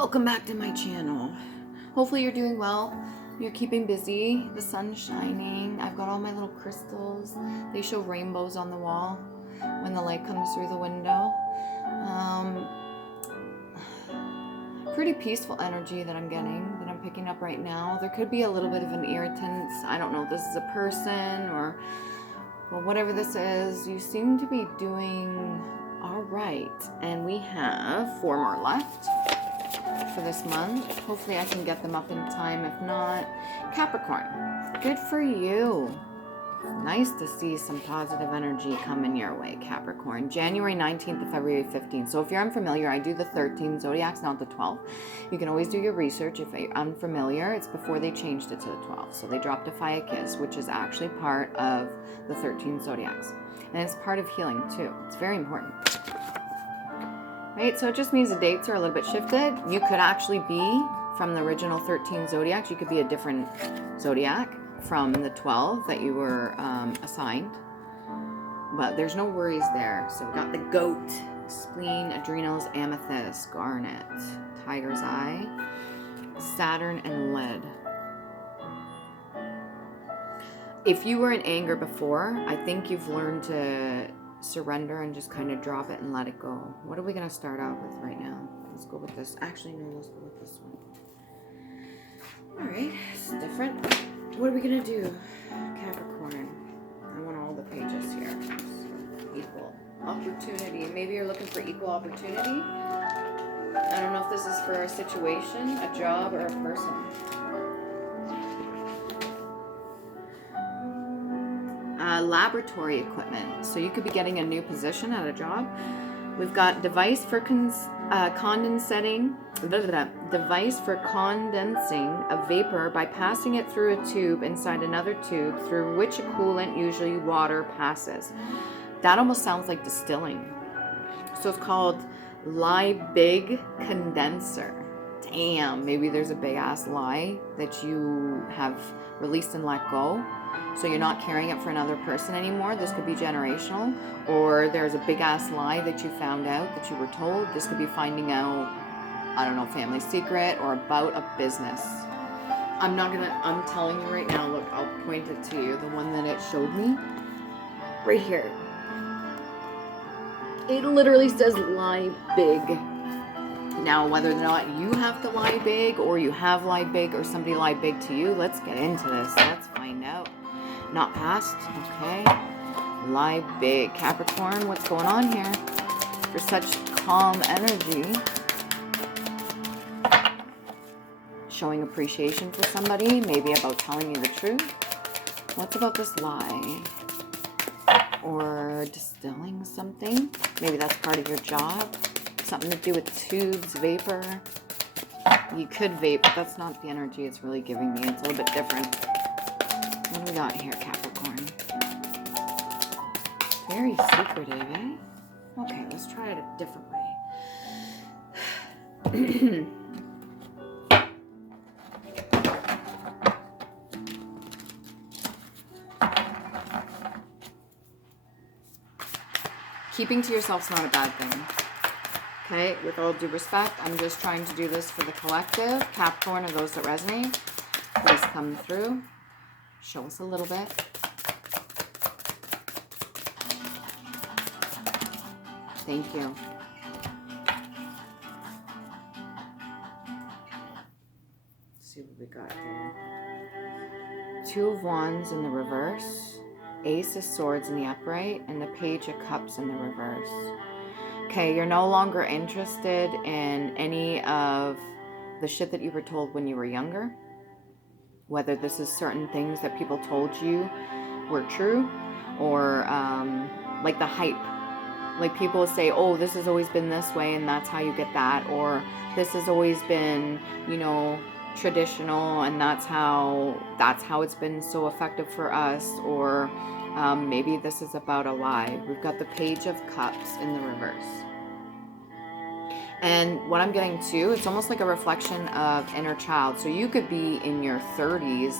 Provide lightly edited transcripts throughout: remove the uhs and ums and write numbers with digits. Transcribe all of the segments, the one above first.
Welcome back to my channel. Hopefully you're doing well. You're keeping busy. The sun's shining. I've got all my little crystals. They show rainbows on the wall when the light comes through the window. Pretty peaceful energy that I'm getting, that I'm picking up right now. There could be a little bit of an irritant. I don't know if this is a person or well, whatever this is. You seem to be doing all right. And we have 4 more left for this month. Hopefully I can get them up in time. If not, Capricorn, good for you. Nice to see some positive energy coming your way, Capricorn. January 19th to February 15th. So if you're unfamiliar, I do the 13 zodiacs, not the 12. You can always do your research. If you're unfamiliar, it's before they changed it to the 12. So they dropped Apphaiakis, which is actually part of the 13 zodiacs. And it's part of healing too. It's very important. Right, so it just means the dates are a little bit shifted. You could actually be from the original 13 zodiacs. You could be a different zodiac from the 12 that you were assigned. But there's no worries there. So we got the goat, spleen, adrenals, amethyst, garnet, tiger's eye, Saturn, and lead. If you were in anger before, I think you've learned to surrender and just kind of drop it and let it go. What are we going to start out with right now? Let's go with this. Actually, no, let's go with this one. All right, it's different. What are we going to do? Capricorn. I want all the pages here. Equal opportunity. Maybe you're looking for equal opportunity. I don't know if this is for a situation, a job, or a person. Laboratory equipment. So you could be getting a new position at a job. We've got device for condensing a vapor by passing it through a tube inside another tube through which a coolant, usually water, passes. That almost sounds like distilling. So it's called Liebig condenser. Damn, maybe there's a big ass lie that you have released and let go. So you're not carrying it for another person anymore. This could be generational. Or there's a big ass lie that you found out, that you were told. This could be finding out, I don't know, family secret or about a business. I'm telling you right now, look, I'll point it to you. The one that it showed me. Right here. It literally says lie big. Now, whether or not you have to lie big or you have lied big or somebody lied big to you, let's get into this. Let's find out. Not past, okay. Lie big. Capricorn, what's going on here? For such calm energy. Showing appreciation for somebody, maybe about telling you the truth. What's about this lie? Or distilling something. Maybe that's part of your job. Something to do with tubes, vapor. You could vape, but that's not the energy it's really giving me. It's a little bit different. What do we got here, Capricorn? Very secretive, eh? Okay, let's try it a different way. Keeping to yourself's not a bad thing. Okay, with all due respect, I'm just trying to do this for the collective. Capricorn, or those that resonate, please come through. Show us a little bit. Thank you. Let's see what we got here. 2 of Wands in the reverse. Ace of Swords in the upright. And the Page of Cups in the reverse. Okay, you're no longer interested in any of the shit that you were told when you were younger. Whether this is certain things that people told you were true, or like the hype. Like people say, oh, this has always been this way and that's how you get that. Or this has always been, you know, traditional and that's how it's been so effective for us. Or maybe this is about a lie. We've got the Page of Cups in the reverse. And what I'm getting to, it's almost like a reflection of inner child. So you could be in your 30s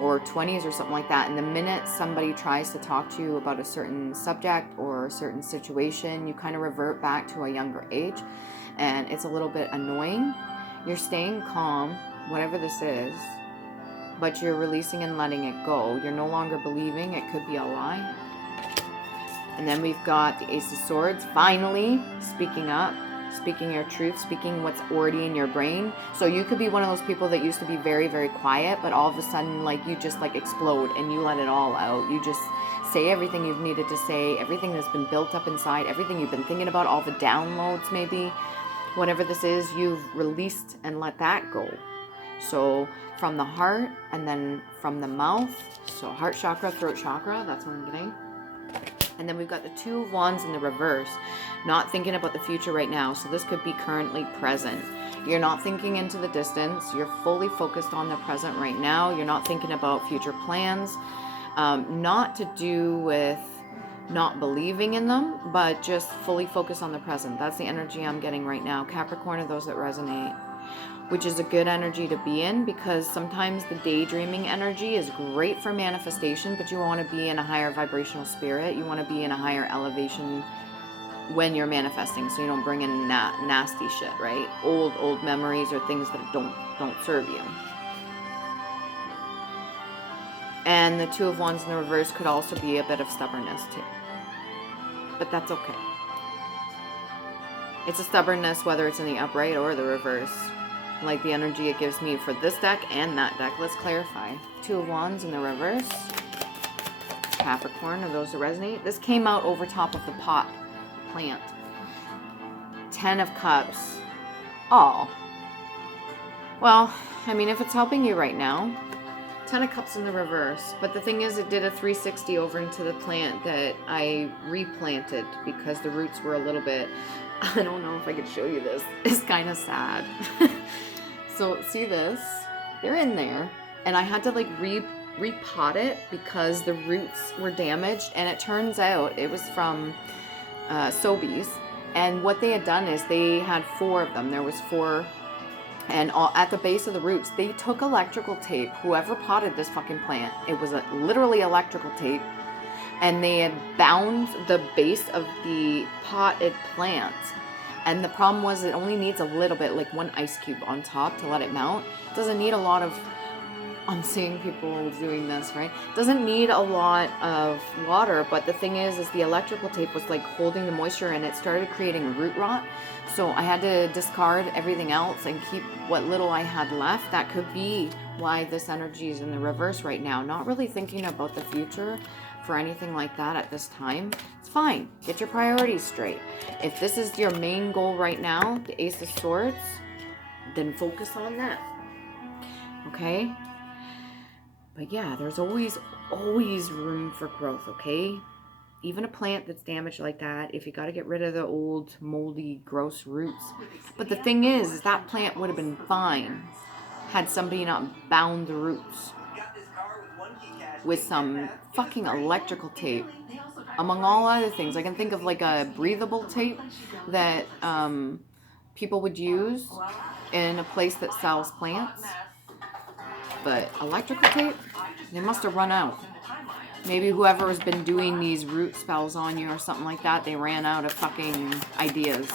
or 20s or something like that. And the minute somebody tries to talk to you about a certain subject or a certain situation, you kind of revert back to a younger age. And it's a little bit annoying. You're staying calm, whatever this is, but you're releasing and letting it go. You're no longer believing it could be a lie. And then we've got the Ace of Swords, finally speaking up, speaking your truth, speaking what's already in your brain. So you could be one of those people that used to be very, very quiet, but all of a sudden, like, you just like explode and you let it all out. You just say everything you've needed to say, everything that's been built up inside, everything you've been thinking about, all the downloads maybe, whatever this is, you've released and let that go. So from the heart and then from the mouth, so heart chakra, throat chakra, that's what I'm getting. And then we've got the Two of Wands in the reverse, not thinking about the future right now. So this could be currently present. You're not thinking into the distance. You're fully focused on the present right now. You're not thinking about future plans, not to do with not believing in them, but just fully focus on the present. That's the energy I'm getting right now. Capricorn are those that resonate, which is a good energy to be in, because sometimes the daydreaming energy is great for manifestation, but you want to be in a higher vibrational spirit. You want to be in a higher elevation when you're manifesting, so you don't bring in nasty shit, right? Old memories or things that don't serve you. And the Two of Wands in the reverse could also be a bit of stubbornness too, but that's okay. It's a stubbornness whether it's in the upright or the reverse, like the energy it gives me for this deck and that deck. Let's clarify. Two of Wands in the reverse, Capricorn, are those that resonate. This came out over top of the pot plant. 10 of Cups. Oh, well, I mean, if it's helping you right now, 10 of Cups in the reverse. But the thing is, it did a 360 over into the plant that I replanted because the roots were a little bit, I don't know if I could show you this. It's kind of sad. So see this? They're in there. And I had to like repot it because the roots were damaged. And it turns out it was from Sobeys. And what they had done is they had 4 of them. There was 4. And at the base of the roots, they took electrical tape. Whoever potted this fucking plant, it was literally electrical tape. And they had bound the base of the potted plant. And the problem was it only needs a little bit, like 1 ice cube on top to let it melt. It doesn't need a lot of, I'm seeing people doing this, right? It doesn't need a lot of water, but the thing is the electrical tape was like holding the moisture and it started creating root rot. So I had to discard everything else and keep what little I had left. That could be why this energy is in the reverse right now. Not really thinking about the future for anything like that at this time. It's fine. Get your priorities straight. If this is your main goal right now, the Ace of Swords, then focus on that. Okay? But yeah, there's always room for growth, okay? Even a plant that's damaged like that, if you got to get rid of the old, moldy, gross roots. But the thing is that plant would have been fine had somebody not bound the roots with some fucking electrical tape. Among all other things, I can think of like a breathable tape that people would use in a place that sells plants. But electrical tape, they must have run out. Maybe whoever has been doing these root spells on you or something like that, they ran out of fucking ideas.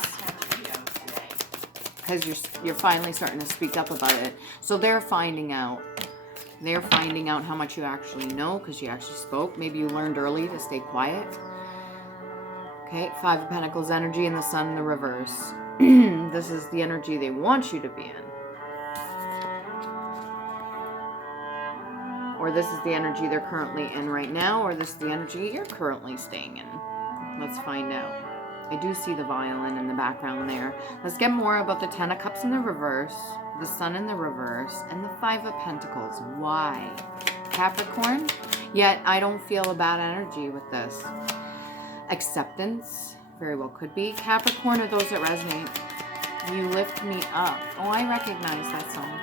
Because you're finally starting to speak up about it. So they're finding out. They're finding out how much you actually know because you actually spoke. Maybe you learned early to stay quiet. Okay, 5 of Pentacles energy and the Sun in the reverse. This is the energy they want you to be in. Or this is the energy they're currently in right now, or this is the energy you're currently staying in. Let's find out. I do see the violin in the background there. Let's get more about the 10 of Cups in the reverse, the Sun in the reverse, and the 5 of Pentacles. Why? Capricorn? Yet I don't feel a bad energy with this. Acceptance, very well could be. Capricorn are those that resonate. You lift me up. Oh, I recognize that song.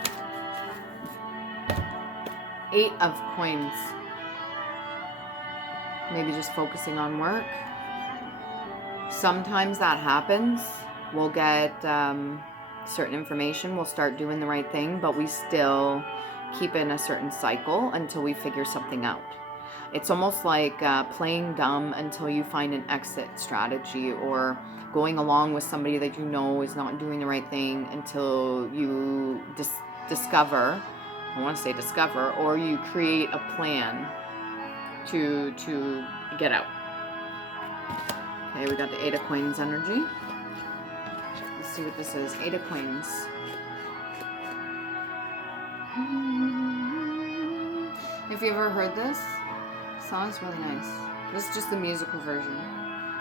8 of Coins. Maybe just focusing on work. Sometimes that happens. We'll get certain information. We'll start doing the right thing, but we still keep in a certain cycle until we figure something out. It's almost like playing dumb until you find an exit strategy or going along with somebody that you know is not doing the right thing until you discover, I want to say discover, or you create a plan to get out. Okay, we got the 8 of Coins energy. Let's see what this is. 8 of Coins. If you ever heard this song, it's really nice. This is just the musical version.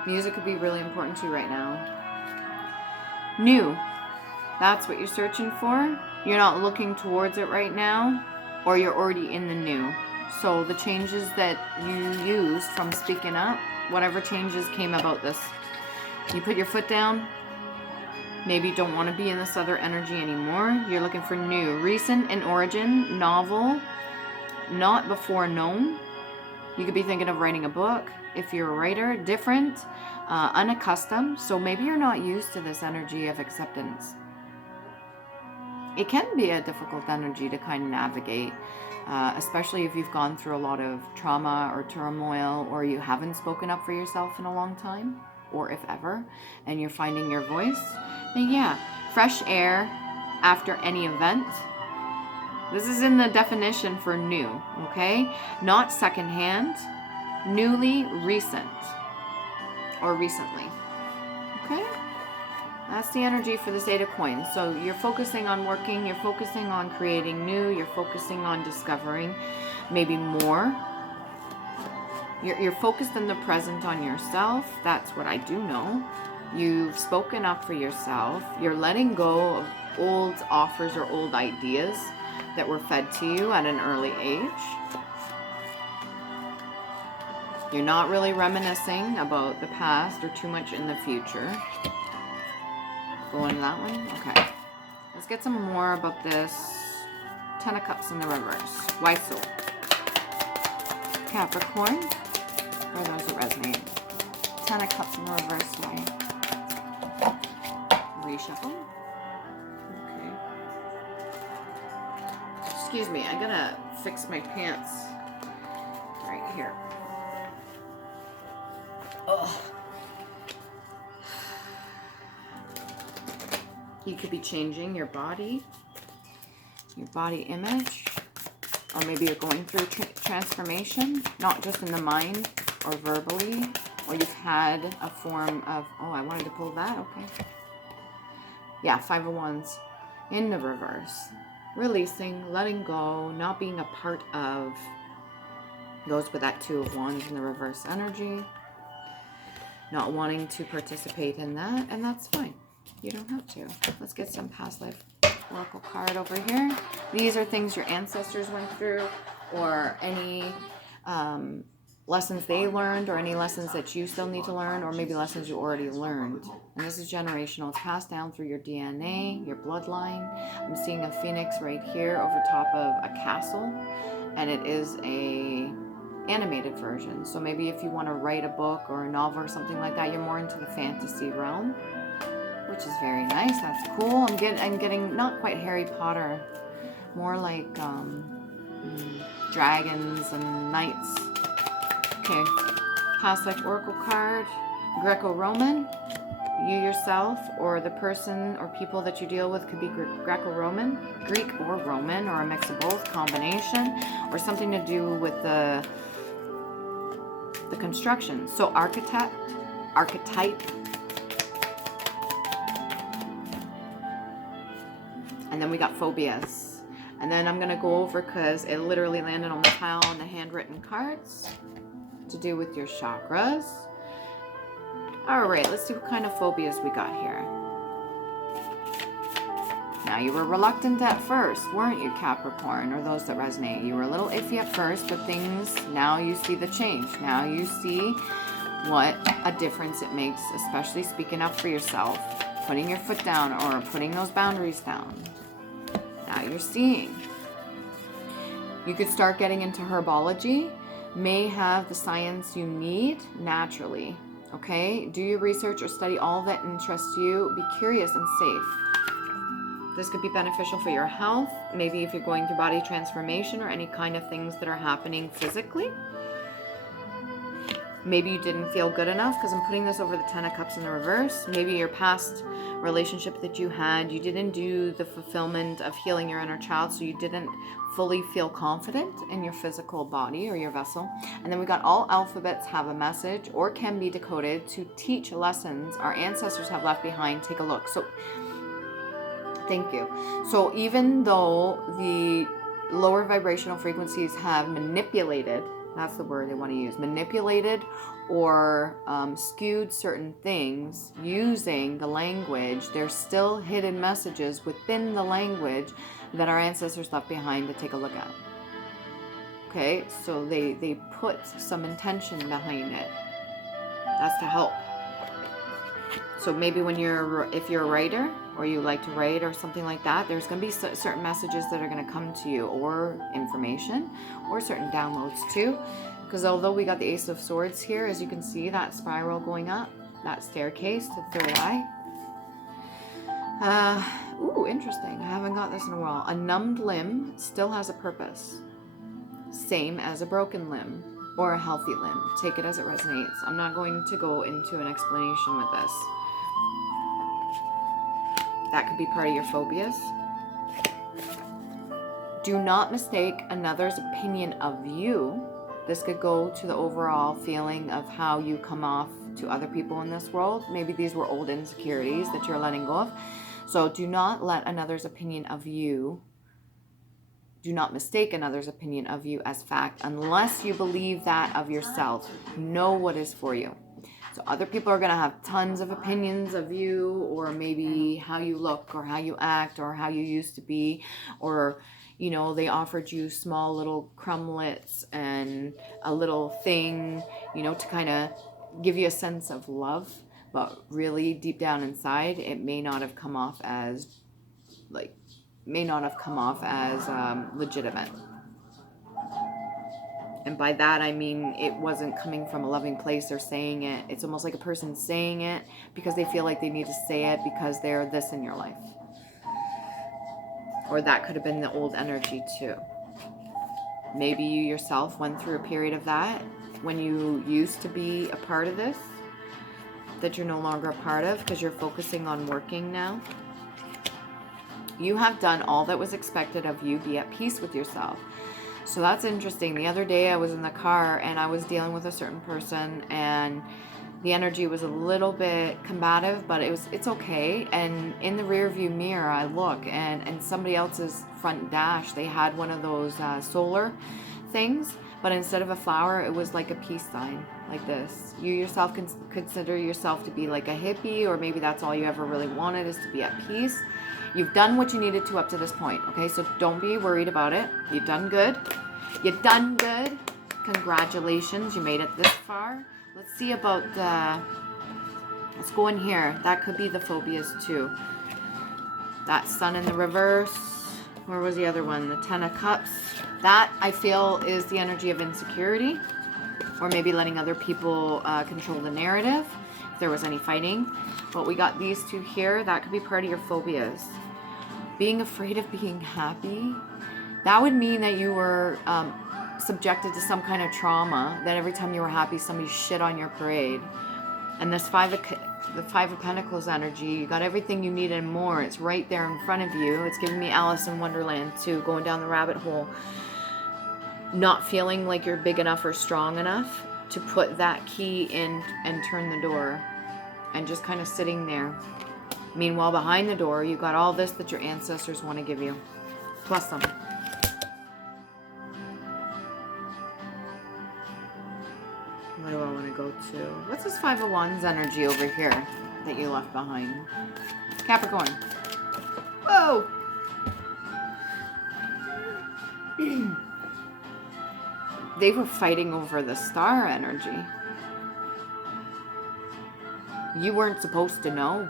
Music could be really important to you right now. New. That's what you're searching for. You're not looking towards it right now, or you're already in the new. So the changes that you used from speaking up, whatever changes came about this, you put your foot down. Maybe you don't want to be in this other energy anymore. You're looking for new. Recent in origin, novel, not before known. You could be thinking of writing a book. If you're a writer, different, unaccustomed. So maybe you're not used to this energy of acceptance. It can be a difficult energy to kind of navigate, especially if you've gone through a lot of trauma or turmoil, or you haven't spoken up for yourself in a long time, or if ever, and you're finding your voice. Then yeah, fresh air after any event. This is in the definition for new, okay? Not secondhand, newly, recent, or recently, okay? That's the energy for this 8 of Coins. So you're focusing on working, you're focusing on creating new, you're focusing on discovering maybe more. You're focused in the present on yourself. That's what I do know. You've spoken up for yourself. You're letting go of old offers or old ideas that were fed to you at an early age. You're not really reminiscing about the past or too much in the future. Go into that one? Okay. Let's get some more about this 10 of Cups in the reverse. Why so? Capricorn. For those that resonate. 10 of Cups in the reverse. Why? Reshuffle. Okay. Excuse me. I gotta fix my pants right here. Ugh. You could be changing your body image, or maybe you're going through transformation, not just in the mind or verbally, or you've had a form of, oh, I wanted to pull that, okay. Yeah, 5 of Wands in the reverse. Releasing, letting go, not being a part of, goes with that 2 of Wands in the reverse energy. Not wanting to participate in that, and that's fine. You don't have to. Let's get some past life oracle card over here. These are things your ancestors went through, or any lessons they learned, or any lessons that you still need to learn, or maybe lessons you already learned. And this is generational. It's passed down through your DNA, your bloodline. I'm seeing a phoenix right here over top of a castle, and it is a animated version. So maybe if you want to write a book or a novel or something like that, you're more into the fantasy realm, which is very nice. That's cool. I'm getting not quite Harry Potter, more like dragons and knights. Okay, past life oracle card, Greco-Roman. You yourself or the person or people that you deal with could be Greco-Roman, Greek or Roman, or a mix of both, combination, or something to do with the construction. So archetype. And then we got phobias. And then I'm going to go over, because it literally landed on the pile on the handwritten cards, to do with your chakras. All right, let's see what kind of phobias we got here. Now, you were reluctant at first, weren't you, Capricorn, or those that resonate? You were a little iffy at first, but things, now you see the change. Now you see what a difference it makes, especially speaking up for yourself, putting your foot down, or putting those boundaries down. Now you're seeing. You could start getting into herbology, may have the science you need naturally. Okay, do your research or study all that interests you. Be curious and safe. This could be beneficial for your health. Maybe if you're going through body transformation or any kind of things that are happening physically. Maybe you didn't feel good enough, because I'm putting this over the 10 of Cups in the reverse. Maybe your past relationship that you had, you didn't do the fulfillment of healing your inner child, so you didn't fully feel confident in your physical body or your vessel. And then we got all alphabets have a message or can be decoded to teach lessons our ancestors have left behind. Take a look. So thank you. So even though the lower vibrational frequencies have manipulated, that's the word they want to use, manipulated or skewed certain things using the language, there's still hidden messages within the language that our ancestors left behind to take a look at. Okay, so they put some intention behind it. That's to help. So maybe if you're a writer, or you like to write or something like that, there's going to be certain messages that are going to come to you, or information, or certain downloads too. Because although we got the Ace of Swords here, as you can see, that spiral going up, that staircase to the third eye. Ooh, interesting. I haven't got this in a while. A numbed limb still has a purpose. Same as a broken limb or a healthy limb. Take it as it resonates. I'm not going to go into an explanation with this. That could be part of your phobias. Do not mistake another's opinion of you. This could go to the overall feeling of how you come off to other people in this world. Maybe these were old insecurities that you're letting go of. So do not let another's opinion of you, do not mistake another's opinion of you as fact unless you believe that of yourself. Know what is for you. So other people are going to have tons of opinions of you, or maybe how you look or how you act or how you used to be, or, you know, they offered you small little crumblets and a little thing, you know, to kind of give you a sense of love. But really deep down inside, it may not have come off as legitimate. And by that, I mean, it wasn't coming from a loving place or saying it. It's almost like a person saying it because they feel like they need to say it because they're this in your life. Or that could have been the old energy too. Maybe you yourself went through a period of that when you used to be a part of this, that you're no longer a part of because you're focusing on working now. You have done all that was expected of you. Be at peace with yourself. So that's interesting. The other day I was in the car and I was dealing with a certain person, and the energy was a little bit combative, but it's okay. And in the rear view mirror, I look, and somebody else's front dash, they had one of those solar things, but instead of a flower, it was like a peace sign, like this. You yourself can consider yourself to be like a hippie, or maybe that's all you ever really wanted, is to be at peace. You've done what you needed to up to this point, okay? So don't be worried about it. You've done good. You've done good. Congratulations, you made it this far. Let's see about let's go in here. That could be the phobias too. That Sun in the reverse. Where was the other one? The 10 of Cups. That, I feel, is the energy of insecurity, or maybe letting other people control the narrative, if there was any fighting. But we got these two here. That could be part of your phobias. Being afraid of being happy. That would mean that you were subjected to some kind of trauma, that every time you were happy, somebody shit on your parade. And this the Five of Pentacles energy, you got everything you need and more. It's right there in front of you. It's giving me Alice in Wonderland too, going down the rabbit hole. Not feeling like you're big enough or strong enough to put that key in and turn the door, and just kind of sitting there. Meanwhile, behind the door, you got all this that your ancestors want to give you, plus some. What do I want to go to? What's this Five of Wands energy over here that you left behind? Capricorn. Whoa! They were fighting over the star energy. You weren't supposed to know.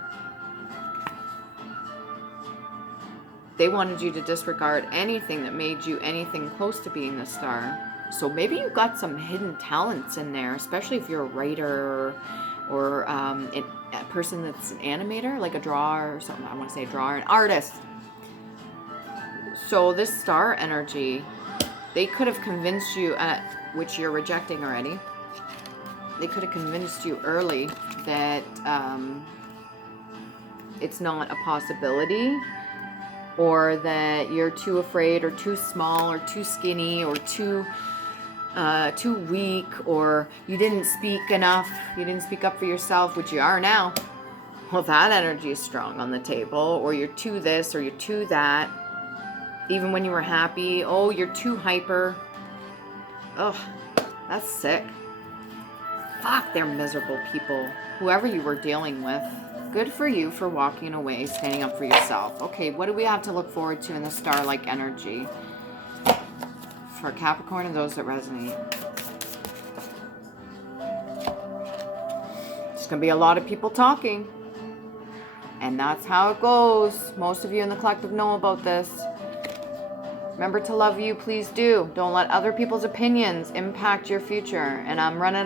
They wanted you to disregard anything that made you anything close to being a star. So maybe you got some hidden talents in there, especially if you're a writer or a person that's an animator, like a drawer or something. I want to say a drawer, an artist. So this star energy, they could have convinced you, which you're rejecting already, They could have convinced you early that it's not a possibility, or that you're too afraid, or too small, or too skinny, or too weak, or you didn't speak enough, you didn't speak up for yourself, which you are now. Well, that energy is strong on the table. Or you're too this, or you're too that. Even when you were happy, oh, you're too hyper. Ugh, that's sick. Fuck, they're miserable people. Whoever you were dealing with. Good for you for walking away, standing up for yourself. Okay, what do we have to look forward to in the star-like energy for Capricorn and those that resonate? There's going to be a lot of people talking. And that's how it goes. Most of you in the collective know about this. Remember to love you, please do. Don't let other people's opinions impact your future. And I'm running